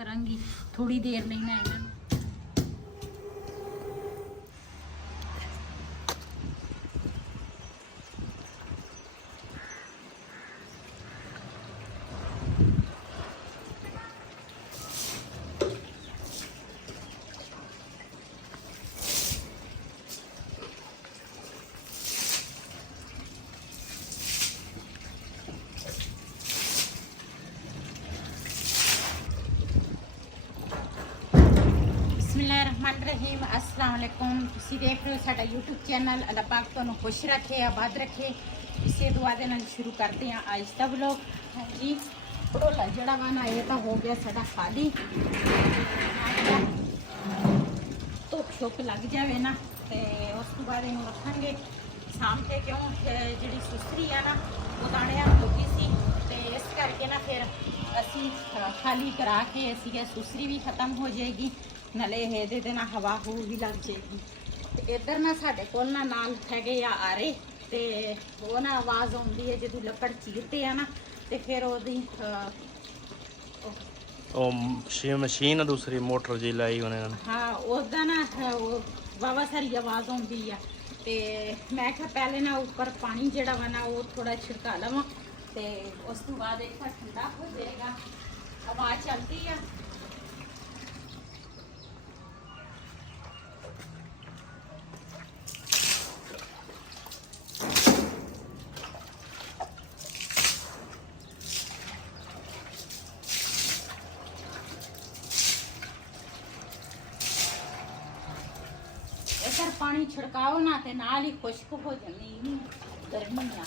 ਕਰਾਂਗੀ ਥੋੜੀ ਦੇਰ ਲਈ ਨਾ ਇਹਨਾਂ ਨੂੰ। बिस्मिल्लाहिर्रहमानिर्रहीम अस्सलाम वालेकुम। तुसी देख रहे हो साडा यूट्यूब चैनल। अल्लाह पाक तुहानू खुश रखे, आबाद रखे। इसे दुआ दे नाल शुरू करते हैं आज दा व्लॉग। हाँ जी, भड़ोला जड़ा वा ना ये तो हो गया साडा खाली। धुप छुप लग जाए ना तो उस तो बाद इनू रखांगे शाम के, क्यों जिहड़ी सुसरी है ना वो दाणियां हो गई सी ते इस करके ना फिर असी खाली करा के असी सुसरी भी खत्म हो जाएगी, नाले ये ना हवा हू भी लग जाएगी। इधर ना साढ़े को ना नाल है आरे ते वो ना आवाज़ आती है जो लकड़ चीरते हैं ना तो फिर मशीन दूसरी मोटर जी लाई उन्हें। हाँ उसका ना वावा सारी आवाज़ आती है तो मैं क्या पहले ना ऊपर पानी जड़ा वा ना वो थोड़ा छिड़का लवा तो उस तो बाद एक बार ठंडा हो जाएगा, हवा चलती है। अगर पानी छिड़काओ ना तो नाल ही खुश्क हो जाती गर्मी आ।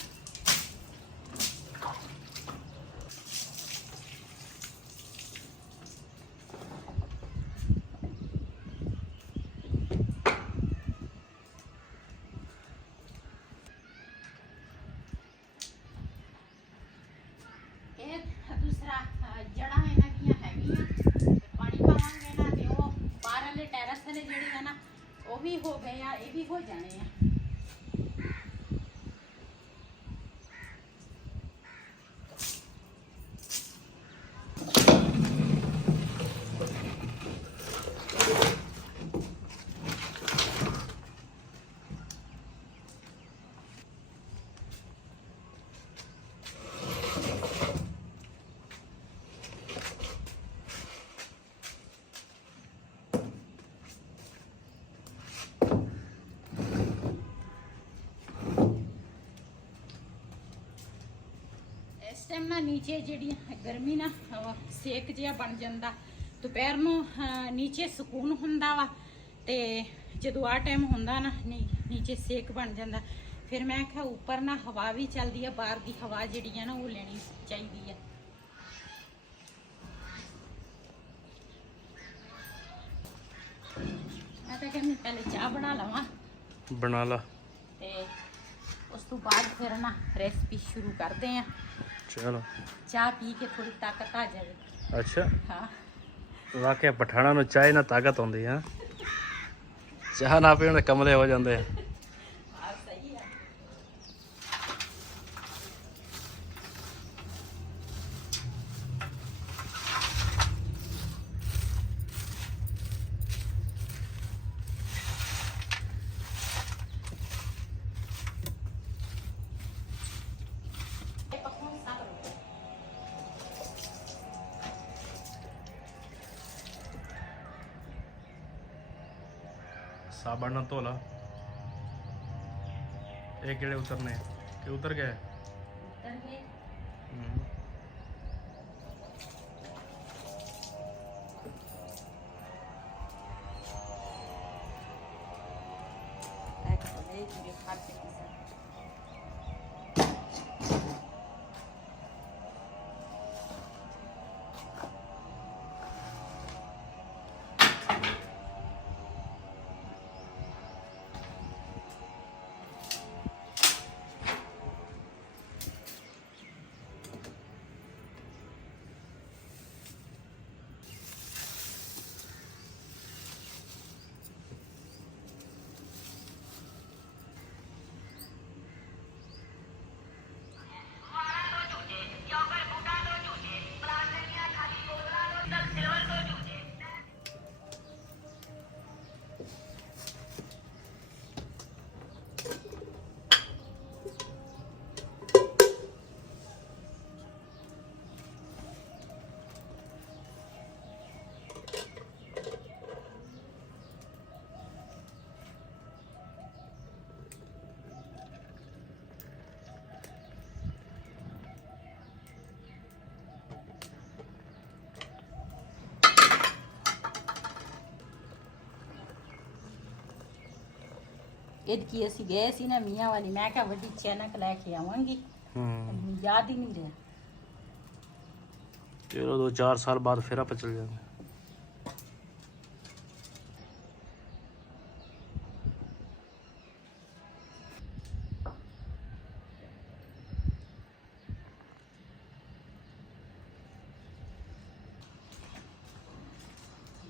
दूसरा जड़ा इन्हां दियां हैगियां पानी पावांगे ना ते वो बाहर वाले टेरेस वाले जेहड़े है ना वो भी हो गए हैं, ये भी हो जाने हैं। इस टाइम ना नीचे जी गर्मी ना सेक जिहा बन जाता, दोपहर में नीचे सुकून हुंदा वा ते जदों आ टाइम हुंदा ना नीचे सेक बन जाता। फिर मैं क्या ऊपर ना हवा भी चलती है, बाहर की हवा जिहड़ी है ना वो लेनी चाहिए है। मैं तो कहनी पहले चाह बना लवा, बना ला ते उस तो बाद फिर ना रेसिपी शुरू करते हैं। चलो चाह पी के थोड़ी ताकत आ जाए। अच्छा हाँ वाकई पठाणा में चाय ना ताकत आती है, चाह ना पीने कमले हो जाते हैं। सही है। साबण ना धोला, ये केड़े उतरने कि उतर गए? ਇਦਕੀ ਅਸੀਂ ਗਏ ਸੀ ਨਾ ਮੀਆਂ ਵਾਲੀ, ਮੈਂ ਕਿਹਾ ਵੱਡੀ ਚੈਨਕ ਲੈ ਕੇ ਆਵਾਂਗੀ, ਮੈਨੂੰ ਯਾਦ ਹੀ ਨਹੀਂ ਰਿਹਾ। ਚਲੋ 2-4 ਸਾਲ ਬਾਅਦ ਫਿਰ ਆਪਾਂ ਚਲ ਜਾਵਾਂਗੇ।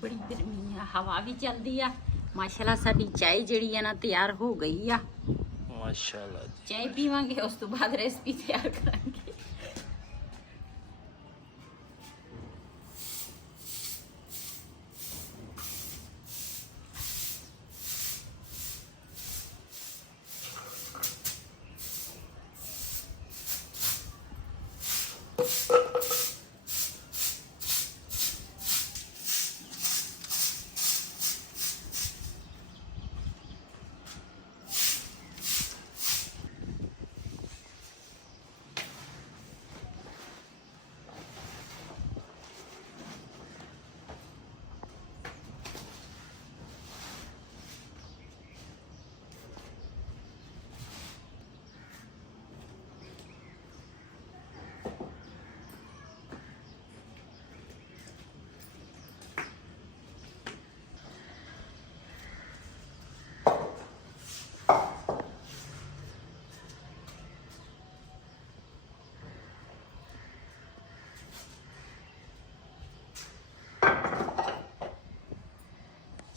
ਬੜੀ ਗਰਮੀ ਆ, ਹਵਾ ਵੀ ਚੱਲਦੀ ਆ। ਮਾਸ਼ਾਅੱਲਾ ਸਾਡੀ ਚਾय ਜਿਹੜੀ ਆ ਨਾ ਤਿਆਰ ਹੋ ਗਈ ਆ। ਮਾਸ਼ਾਅੱਲਾ ਚਾय ਪੀਵਾਂਗੇ, ਉਸ ਤੋਂ ਬਾਅਦ ਰੈਸਪੀ ਤਿਆਰ ਕਰਾਂਗੇ।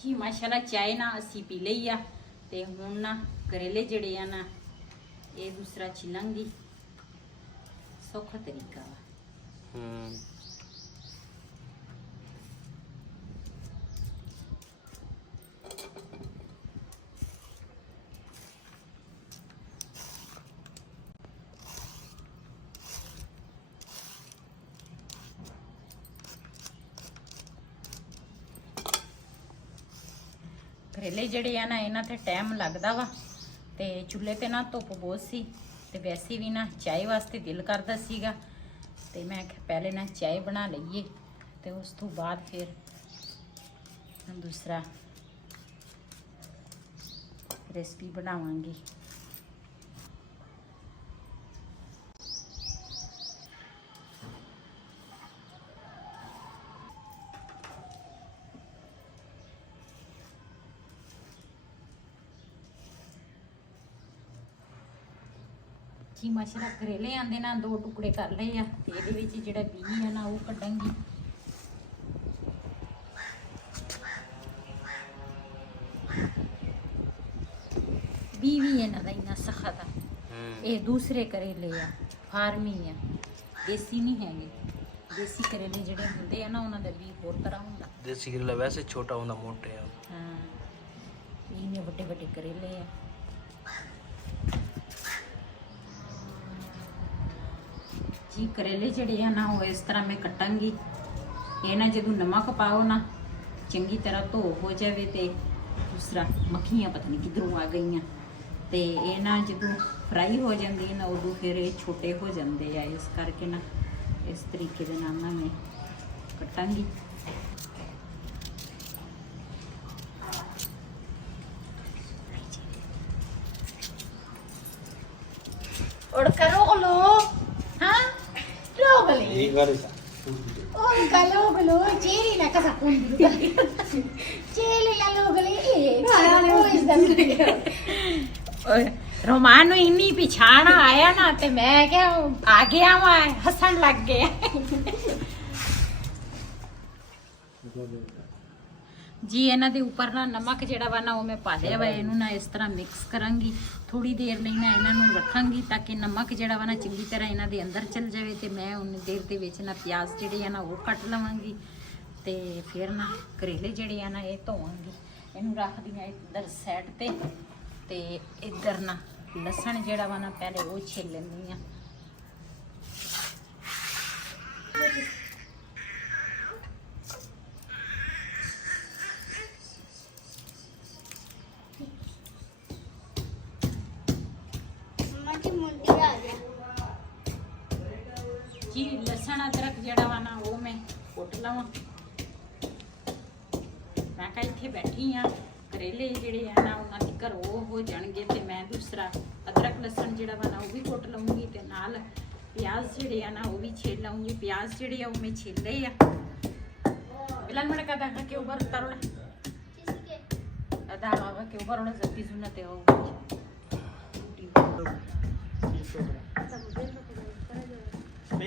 ਜੀ ਮਾਸ਼ਾਅੱਲਾ ਚਾय ਨਾ ਅਸੀਂ ਪੀ ਲਈ ਆ ਤੇ ਹੁਣ ਨਾ ਕਰੇਲੇ ਜਿਹੜੇ ਆ ਨਾ ਇਹ ਦੂਸਰਾ ਛਿਲਾਂਗੀ। ਸੌਖਾ ਤਰੀਕਾ ਵਾ। ਕਰੇਲੇ ਜਿਹੜੇ ਆ ਨਾ ਇਹਨਾਂ ਤੇ ਟਾਈਮ ਲੱਗਦਾ ਵਾ ਤੇ ਚੁੱਲ੍ਹੇ ਤੇ ਨਾ ਧੁੱਪ ਬਹੁਤ ਸੀ ਤੇ ਵੈਸੇ ਵੀ ਨਾ ਚਾय ਵਾਸਤੇ ਦਿਲ ਕਰਦਾ ਸੀਗਾ ਤੇ ਮੈਂ ਕਿਹਾ ਪਹਿਲੇ ਨਾ ਚਾय ਬਣਾ ਲਈਏ ਤੇ ਉਸ ਤੋਂ ਬਾਅਦ ਫਿਰ ਦੂਸਰਾ ਰੈਸਪੀ ਬਣਾਵਾਂਗੀ। ਜੀ ਮਾਸ਼ਾਅੱਲਾ ਕਰੇਲੇ ਆਂਦੇ ਨਾ 2 ਟੁਕੜੇ ਕਰ ਲਏ ਆ ਤੇ ਇਹਦੇ ਵਿੱਚ ਜਿਹੜਾ ਬੀ ਆ ਨਾ ਉਹ ਕੱਢਾਂਗੀ। ਬੀ ਵੀ ਇਹਨਾਂ ਦਾ ਇੰਨਾ ਸਖਤ ਆ। ਇਹ ਦੂਸਰੇ ਕਰੇਲੇ ਆ, ਫਾਰਮੀ ਆ, ਦੇਸੀ ਨਹੀਂ ਹੈਗੇ। ਦੇਸੀ ਕਰੇਲੇ ਜਿਹੜੇ ਹੁੰਦੇ ਆ ਨਾ ਉਹਨਾਂ ਦਾ ਬੀ ਹੋਰ ਤਰ੍ਹਾਂ ਹੁੰਦਾ। ਦੇਸੀ ਕਰੇਲਾ ਵੈਸੇ ਛੋਟਾ ਹੁੰਦਾ, ਮੋਟੇ ਆ। ਹਾਂ, ਇਹਨੇ ਵੱਡੇ ਵੱਡੇ ਕਰੇਲੇ ਆ। ਜੀ ਕਰੇਲੇ ਜਿਹੜੇ ਆ ਨਾ ਉਹ ਇਸ ਤਰ੍ਹਾਂ ਮੈਂ ਕੱਟਾਂਗੀ। ਇਹ ਨਾ ਜਦੋਂ ਨਮਕ ਪਾਓ ਨਾ ਚੰਗੀ ਤਰ੍ਹਾਂ ਧੋ ਹੋ ਜਾਵੇ ਤੇ ਦੂਸਰਾ ਮੱਖੀਆਂ ਪਤਾ ਨਹੀਂ ਕਿੱਧਰੋਂ ਆ ਗਈਆਂ ਤੇ ਇਹ ਨਾ ਜਦੋਂ ਫਰਾਈ ਹੋ ਜਾਂਦੀ ਨਾ ਉਦੋਂ ਫਿਰ ਇਹ ਛੋਟੇ ਹੋ ਜਾਂਦੇ ਆ। ਇਸ ਕਰਕੇ ਨਾ ਇਸ ਤਰੀਕੇ ਦੇ ਨਾਲ ਨਾ ਮੈਂ ਕੱਟਾਂਗੀ। और करो लो हाँ लोग ले ये करे ओ गलो गलो चेरी ना कसा कौन चेरी ला लोग ले रोमान इन्नी पिछाना आया ना ते मैं क्या आ गया वहां हंसण लग गया। जी ਇਹਨਾਂ ਦੇ ਉੱਪਰ ਨਾ ਨਮਕ ਜਿਹੜਾ ਵਾ ਨਾ ਉਹ ਮੈਂ ਪਾ ਲਿਆ ਵਾ। ਇਹਨੂੰ ਨਾ ਇਸ ਤਰ੍ਹਾਂ ਮਿਕਸ ਕਰਾਂਗੀ। ਥੋੜੀ ਦੇਰ ਲਈ ਨਾ ਇਹਨਾਂ ਨੂੰ ਰੱਖਾਂਗੀ ਤਾਂ ਕਿ ਨਮਕ ਜਿਹੜਾ ਵਾ ਨਾ ਚੰਗੀ ਤਰ੍ਹਾਂ ਇਹਨਾਂ ਦੇ ਅੰਦਰ ਚਲ ਜਾਵੇ ਤੇ ਮੈਂ ਉਨੀ ਦੇਰ ਦੇ ਵਿੱਚ ਨਾ ਪਿਆਜ਼ ਜਿਹੜੇ ਆ ਨਾ ਉਹ ਕੱਟ ਲਵਾਂਗੀ ਤੇ ਫਿਰ ਨਾ ਕਰੇਲੇ ਜਿਹੜੇ ਆ ਨਾ ਇਹ ਧੋਵਾਂਗੀ। ਇਹਨੂੰ ਰੱਖਦੀ ਆ ਇੱਧਰ ਸਾਈਡ ਤੇ ਇੱਧਰ ਨਾ ਲਸਣ ਜਿਹੜਾ ਵਾ ਨਾ ਪਹਿਲੇ ਉਹ ਛਿੱਲ ਲੈਂਦੀ ਆ। जी लसन अदरक जड़ा वा ना वो मैं कुट लवां। मैं कहा इत्थे बैठी हाँ ਕਰੇਲੇ ਜਿਹੜੇ ਆ ਨਾ ਉਹਨਾਂ ਦੀ ਘਰ ਉਹ ਹੋ ਜਾਣਗੇ ਤੇ ਮੈਂ ਦੂਸਰਾ ਅਦਰਕ ਲਸਣ ਜਿਹੜਾ ਵਾ ਨਾ ਉਹ ਵੀ ਕੁੱਟ ਲਵਾਂਗੀ ਤੇ ਨਾਲ ਪਿਆਜ਼ ਜਿਹੜੇ ਆ ਨਾ ਉਹ ਵੀ ਛੇਲ ਲਵਾਂਗੀ। ਪਿਆਜ਼ ਜਿਹੜੇ ਆ ਉਹ ਮੈਂ ਛੇਲੇ ਆ ਬਿਲਾਲ ਮੜਾ ਕਦਾ ਕਿ Uber ਤਰੋੜਾ ada apa ke ubar udah zati sunat ya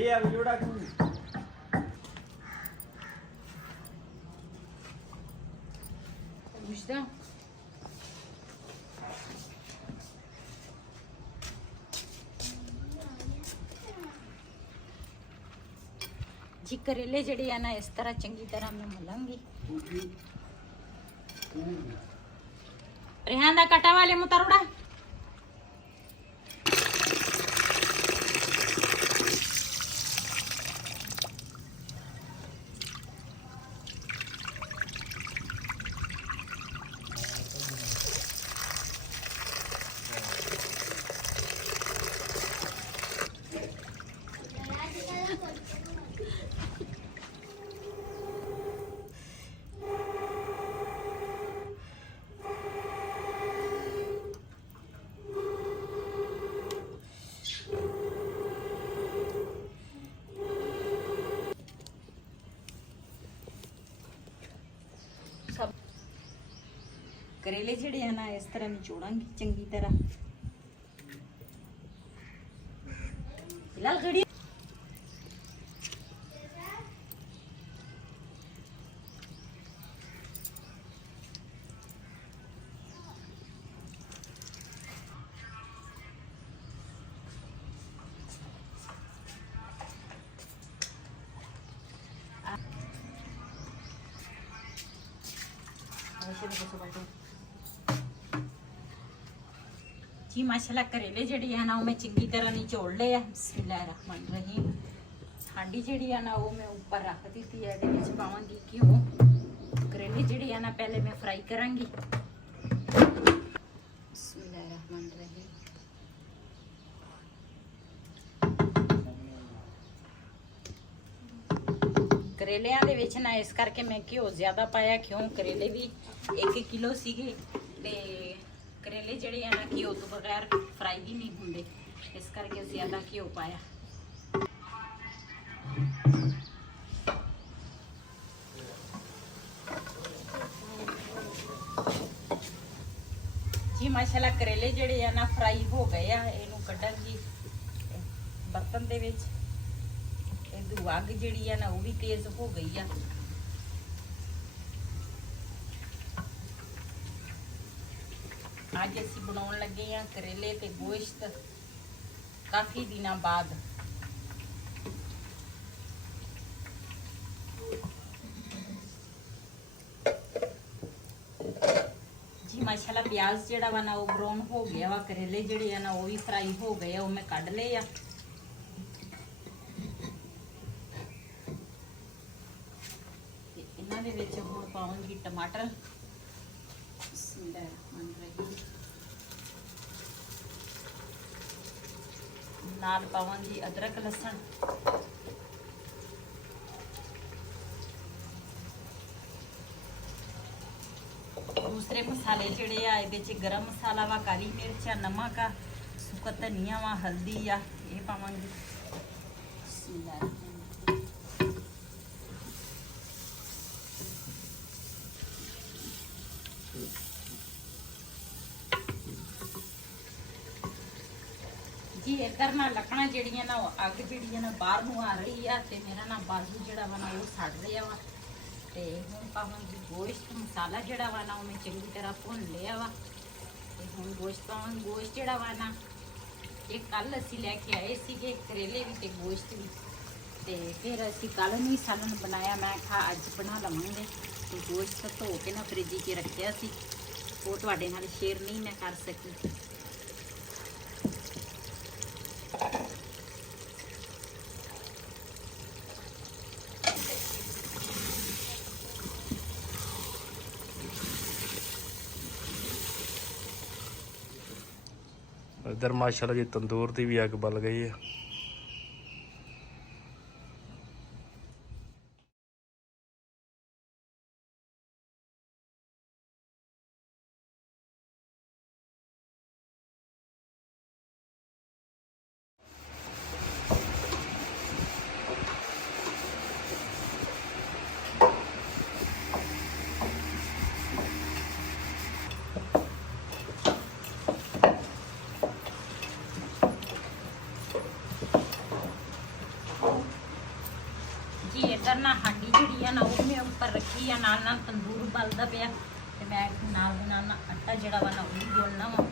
Iya, udah aku. Gusta जी करेले जड़े है ना इस तरह चंगी तरह मैं मलांगी। रेहान दा कटा वाले मुतारुड़ा करेले जड़े है ना इस तरह निचोड़ांगी चंगी तरह। फिलहाल घड़ी जी माशाल्लाह करेले जड़ी है ना वो मैं चंगी तरह निचोड़ ले बिस्मिल्लाहिर्रहमानिर्रहीम। हांडी जड़ी है ना वो मैं ऊपर रख दी थी है पावांगी घ्यो। करेले जड़ी है ना पहले मैं फ्राई करांगी बिस्मिल्लाहिर्रहमानिर्रहीम। करेलियां दे विच ना इस करके मैं घ्यो ज्यादा पाया क्यों करेले भी 1 किलो सीगे ते करेले जड़े है ना घ्यो तो बगैर फ्राई भी नहीं होंगे इस करके ज्यादा घ्यो पाया। जी माशाल्लाह करेले जड़े है ना फ्राई हो गए आ इनू कड्डांगी बर्तन दे विच। इधर अग जड़ी है ना वो भी तेज हो गई है। आज असी बनाने लगे हैं करेले ते गोश्त काफी दिनों बाद। जी माशाल्लाह प्याज जेड़ा वा ना वो ब्राउन हो गया वा करेले जेड़े है ना वो भी फ्राई हो गए वो मैं कढ़ ले आ। इन्हां दे विच हुण पावांगी टमाटर नाल पावांगी अदरक लहसुन दूसरे मसाले जड़े आ गरम मसाला वा काली मिर्च नमक आ सुक्का धनिया वा हल्दी आ ये पावांगी। जी इधर ना लकड़ा जड़ियां ना अग जी ना बाहर नूं आ रही है ते मेरा ना बाजू जड़ा वा ना वो सड़ रहा वा ते हुण पावांगी गोश्त मसाला जड़ा वा ना मैं चंगी तरह भुन लिया वा ते हुण गोश्त पावांगी। गोश्त जड़ा वा ना ये कल असीं लैके आए सीगे करेले भी ते गोश्त भी ते फिर असीं कल नूं ही सालन बनाया मैं कहा अज बना लवांगे ते गोश्त धो के ना फ्रिज च रखिया सी वो तुहाडे नाल शेयर नहीं मैं कर सकी। इधर माशाल्लाह जी तंदूर की भी अग बल गई है। ਕੜਾਈ ਜਿਹੜੀ ਆ ਨਾ ਉਹ ਮੈਂ ਉੱਪਰ ਰੱਖੀ ਆ, ਨਾਲ ਨਾਲ ਤੰਦੂਰ ਬਲਦਾ ਪਿਆ ਤੇ ਮੈਂ ਨਾਲ ਦੇ ਨਾਲ ਆਟਾ ਜਿਹੜਾ ਵਾ ਨਾ ਉਹ ਵੀ ਗੁੰਨਣਾ ਵਾ।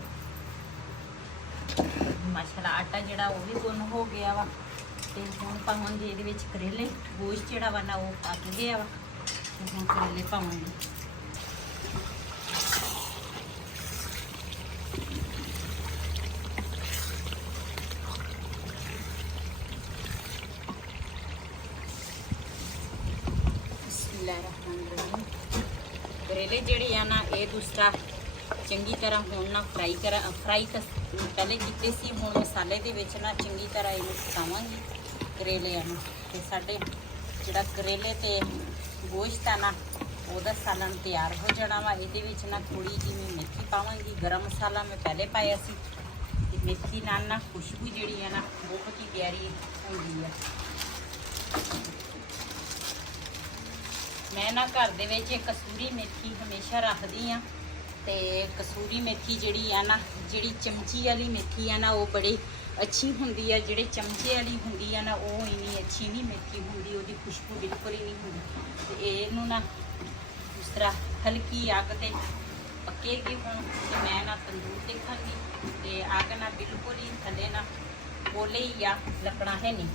ਮਾਸ਼ਾਅੱਲਾ ਆਟਾ ਜਿਹੜਾ ਉਹ ਵੀ ਗੁੰਨ ਹੋ ਗਿਆ ਵਾ ਤੇ ਹੁਣ ਪਾਵਾਂਗੇ ਇਹਦੇ ਵਿੱਚ ਕਰੇਲੇ। ਗੋਸ਼ਤ ਜਿਹੜਾ ਵਾ ਨਾ ਉਹ ਪੱਕ ਗਿਆ ਵਾ ਤੇ ਹੁਣ ਕਰੇਲੇ ਪਾਵਾਂਗੇ। ਕਰੇਲੇ ਜਿਹੜੇ ਆ ਨਾ ਇਹ ਦੂਸਰਾ ਚੰਗੀ ਤਰ੍ਹਾਂ ਹੁਣ ਨਾ ਫਰਾਈ ਪਹਿਲੇ ਕੀਤੇ ਸੀ। ਹੁਣ ਮਸਾਲੇ ਦੇ ਵਿੱਚ ਨਾ ਚੰਗੀ ਤਰ੍ਹਾਂ ਇਹਨੂੰ ਪਕਾਵਾਂਗੀ ਕਰੇਲਿਆਂ ਨੂੰ। ਤੇ ਸਾਡੇ ਜਿਹੜਾ ਕਰੇਲੇ ਤੇ ਗੋਸ਼ਤ ਆ ਨਾ ਉਹਦਾ ਸਾਲਨ ਤਿਆਰ ਹੋ ਜਾਣਾ ਵਾ। ਇਹਦੇ ਵਿੱਚ ਨਾ ਥੋੜੀ ਜਿਹੀ ਮੈਂ ਮੇਥੀ ਪਾਵਾਂਗੀ। ਗਰਮ ਮਸਾਲਾ ਮੈਂ ਪਹਿਲੇ ਪਾਇਆ ਸੀ ਤੇ ਮੇਥੀ ਨਾਲ ਨਾ ਖੁਸ਼ਬੂ ਜਿਹੜੀ ਆ ਨਾ ਬਹੁਤ ਹੀ ਪਿਆਰੀ ਹੁੰਦੀ ਆ। ਮੈਂ ਨਾ ਘਰ ਦੇ ਵਿੱਚ ਕਸੂਰੀ ਮੇਥੀ ਹਮੇਸ਼ਾ ਰੱਖਦੀ ਆ ਤੇ ਕਸੂਰੀ ਮੇਥੀ ਜਿਹੜੀ ਆ ਨਾ, ਜਿਹੜੀ ਚਮਚੀ ਵਾਲੀ ਮੇਥੀ ਆ ਨਾ ਉਹ ਬੜੀ ਅੱਛੀ ਹੁੰਦੀ ਆ। ਜਿਹੜੇ ਚਮਚੇ ਵਾਲੀ ਹੁੰਦੀ ਆ ਨਾ ਉਹ ਇੰਨੀ ਅੱਛੀ ਨਹੀਂ ਮੇਥੀ ਹੁੰਦੀ, ਉਹਦੀ ਖੁਸ਼ਬੂ ਬਿਲਕੁਲ ਹੀ ਨਹੀਂ ਹੁੰਦੀ। ਤੇ ਇਹਨੂੰ ਨਾ ਉਸ ਤਰ੍ਹਾਂ ਹਲਕੀ ਅੱਗ ਤੇ ਪੱਕੇਗੀ ਹੁਣ ਤੇ ਮੈਂ ਨਾ ਤੰਦੂਰ ਦੇਖਾਂਗੀ ਤੇ ਅੱਗ ਨਾ ਬਿਲਕੁਲ ਹੀ ਥੱਲੇ ਨਾ ਬੋਲੇ ਹੀ ਆ, ਲੱਕਣਾ ਹੈ ਨਹੀਂ।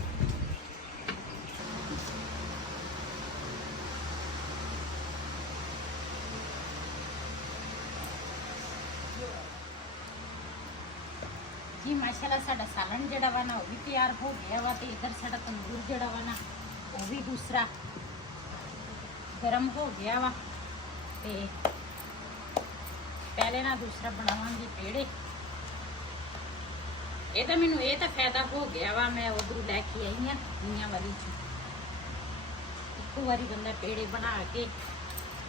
ਜੀ ਮਾਸ਼ਾਅੱਲਾ ਸਾਡਾ ਸਾਲਨ ਜਿਹੜਾ ਵਾ ਨਾ ਉਹ ਵੀ ਤਿਆਰ ਹੋ ਗਿਆ ਵਾ ਤੇ ਇਧਰ ਸਾਡਾ ਤੰਦੂਰ ਜਿਹੜਾ ਵਾ ਨਾ ਉਹ ਵੀ ਦੂਸਰਾ ਗਰਮ ਹੋ ਗਿਆ ਵਾ ਤੇ ਪਹਿਲੇ ਨਾ ਦੂਸਰਾ ਬਣਾਵਾਂਗੇ ਪੇੜੇ। ਇਹ ਤਾਂ ਮੈਨੂੰ ਇਹ ਤਾਂ ਫਾਇਦਾ ਹੋ ਗਿਆ ਵਾ, ਮੈਂ ਉਧਰੋਂ ਲੈ ਕੇ ਆਈ ਆ ਮੀਆਂ ਵਾਲੀ ਚ। ਇੱਕੋ ਵਾਰੀ ਬੰਦਾ ਪੇੜੇ ਬਣਾ ਕੇ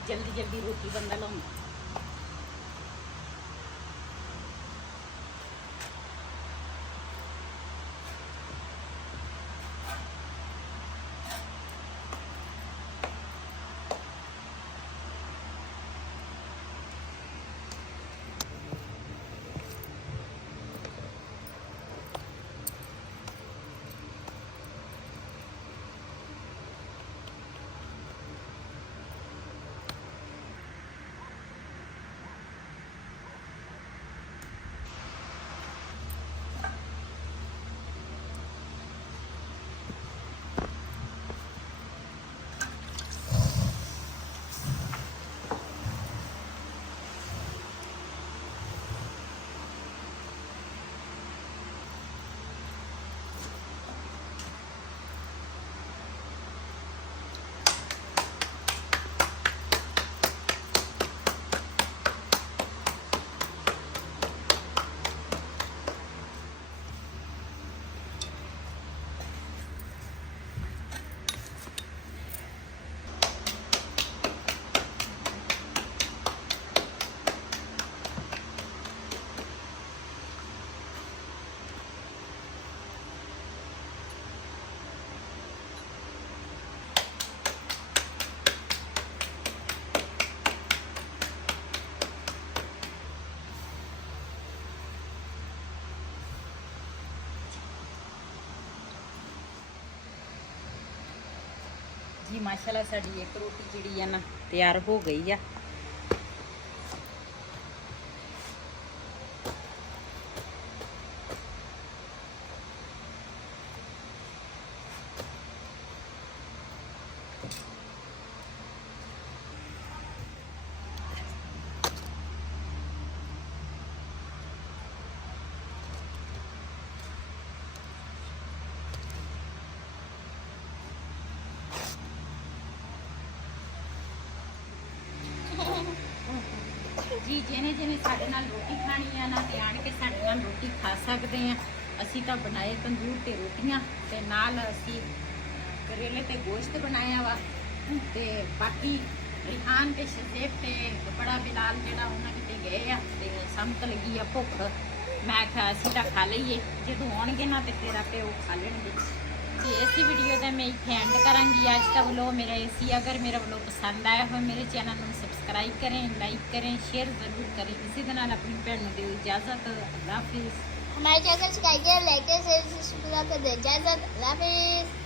ਜਲਦੀ ਜਲਦੀ ਰੋਟੀ ਬੰਦਾ ਲਾਉਂਦਾ। जी माशाल्लाह साड़ी एक रोटी जिहड़ी है ना तैयार हो गई है। जी जिन्हें जिन्हें साढ़े नाल रोटी खानी है ना ते आण के साढ़े नाल रोटी खा सकते हैं। असी तो बनाए तंदूर ते रोटियां ते नाल असी करेले ते गोश्त बनाया वा ते बाकी रिहान ते शजेब ते बड़ा बिलाल जेड़ा उन्हां किते गए आ ते समत लगी आ भुख। मैं आख्या असी तां खा लईए जदों आउणगे ना ते फिर आपे वो खा लेणगे। तो इसी वीडियो का मैं इत्थे एंड करांगी अज का व्लॉग मेरा इसी। अगर मेरा व्लॉग पसंद आया हो मेरे चैनल को सबसक्राइब करें, लाइक करें, शेयर जरूर करें। इसी के नाल अपनी भैन को दो इजाज़त। अल्लाह हाफिज़। हमारे चैनल सब्सक्राइब करें, लाइक करें, शेयर कर दे इजाज़त। अल्लाह हाफिज़।